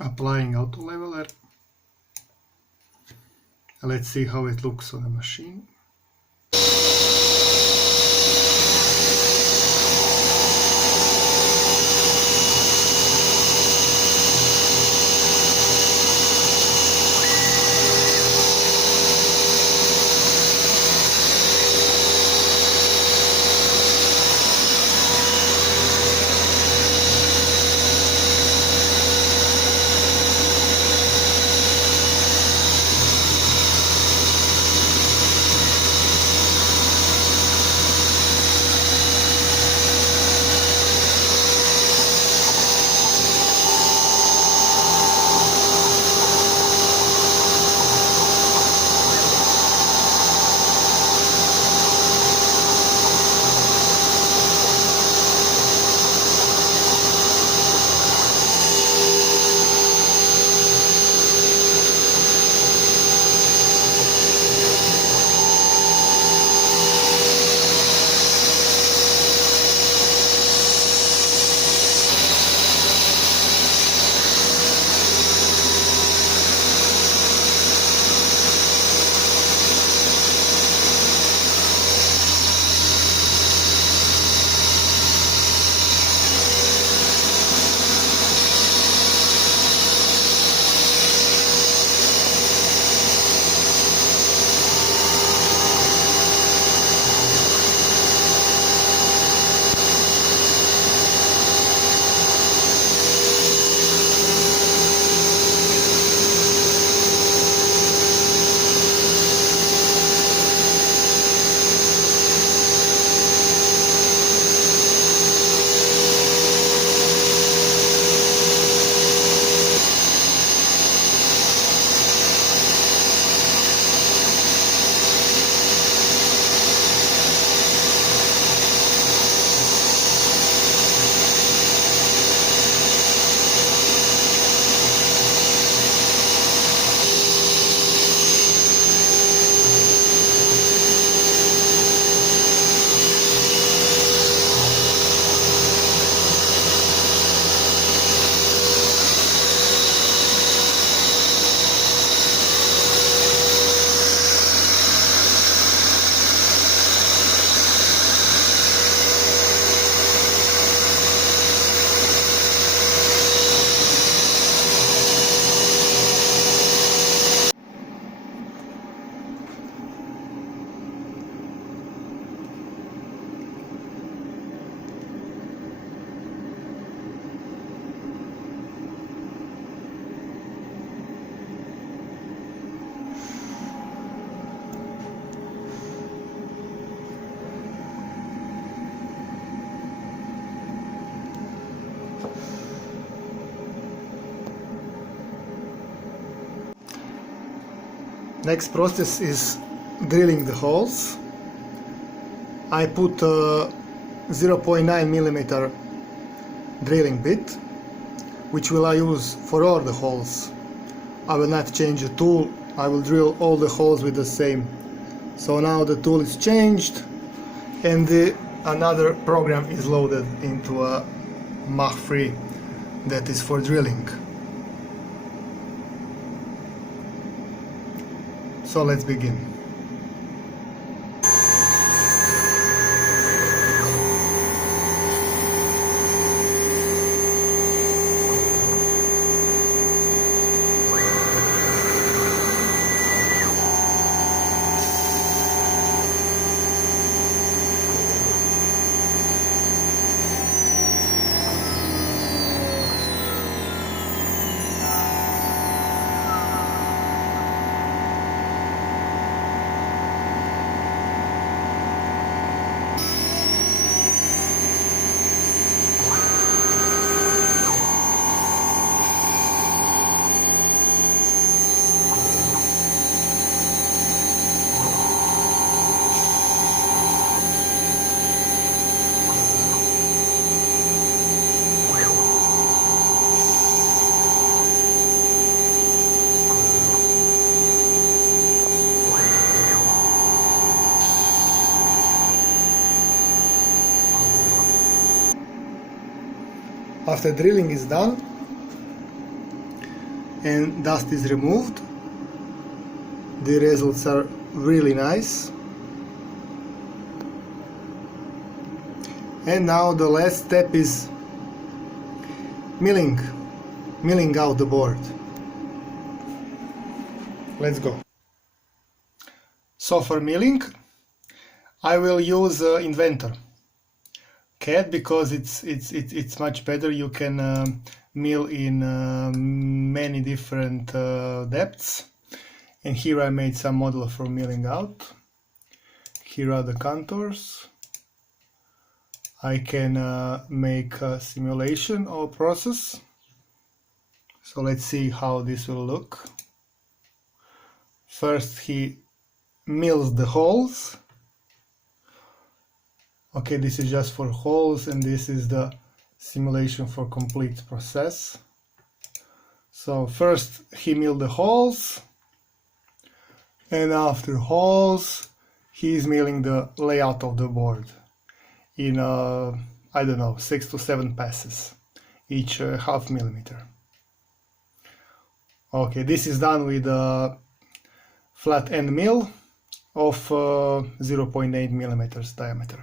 applying auto leveler. Let's see how it looks on the machine. Next process is drilling the holes. I put a 0.9 millimeter drilling bit, which will I use for all the holes. I will not change the tool, I will drill all the holes with the same. So now the tool is changed and another program is loaded into a Mach 3 that is for drilling. So let's begin. After drilling is done, and dust is removed. The results are really nice. And now the last step is milling out the board. Let's go. So for milling, I will use Inventor CAD because it's much better. You can mill in many different depths. And here I made some model for milling out. Here are the contours. I can make a simulation or process. So let's see how this will look. First he mills the holes. Okay, this is just for holes, and this is the simulation for complete process. So first he milled the holes, and after holes he is milling the layout of the board in I don't know, 6 to 7 passes, each half millimeter. Okay, this is done with a flat end mill of 0.8 millimeters diameter.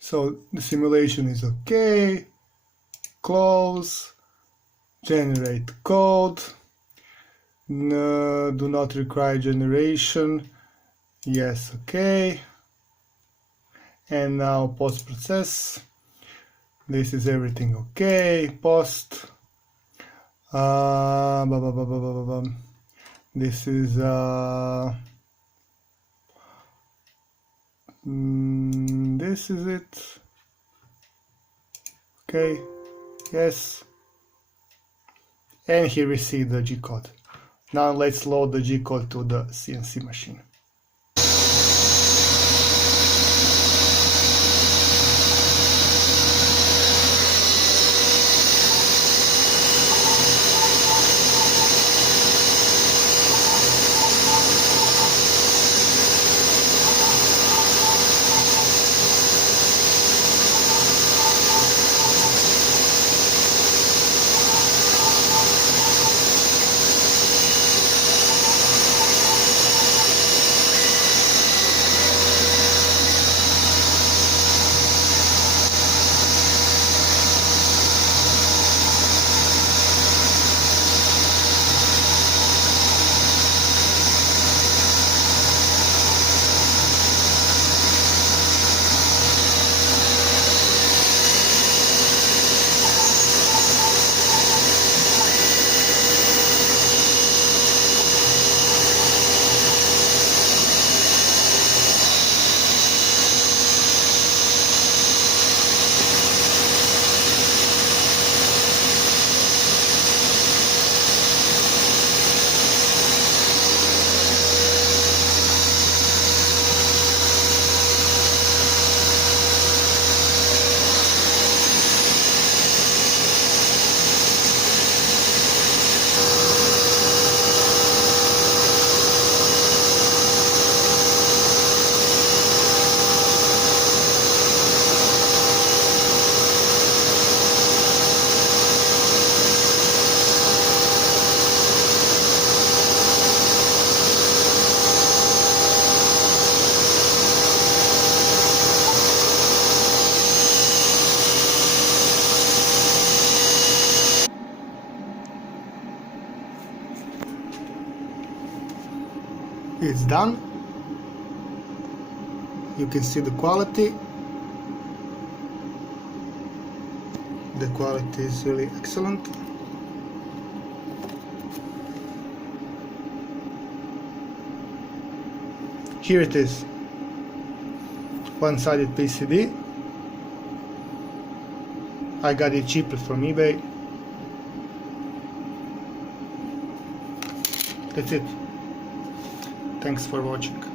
So the simulation is okay. Close, generate code, no, do not require generation, yes, okay. And now post process. This is everything okay. Post. This is this is it. Okay. Yes. And here we see the G code. Now let's load the G code to the CNC machine. It's done. You can see the quality. The quality is really excellent. Here it is. One-sided PCB. I got it cheaply from eBay. That's it. Thanks for watching.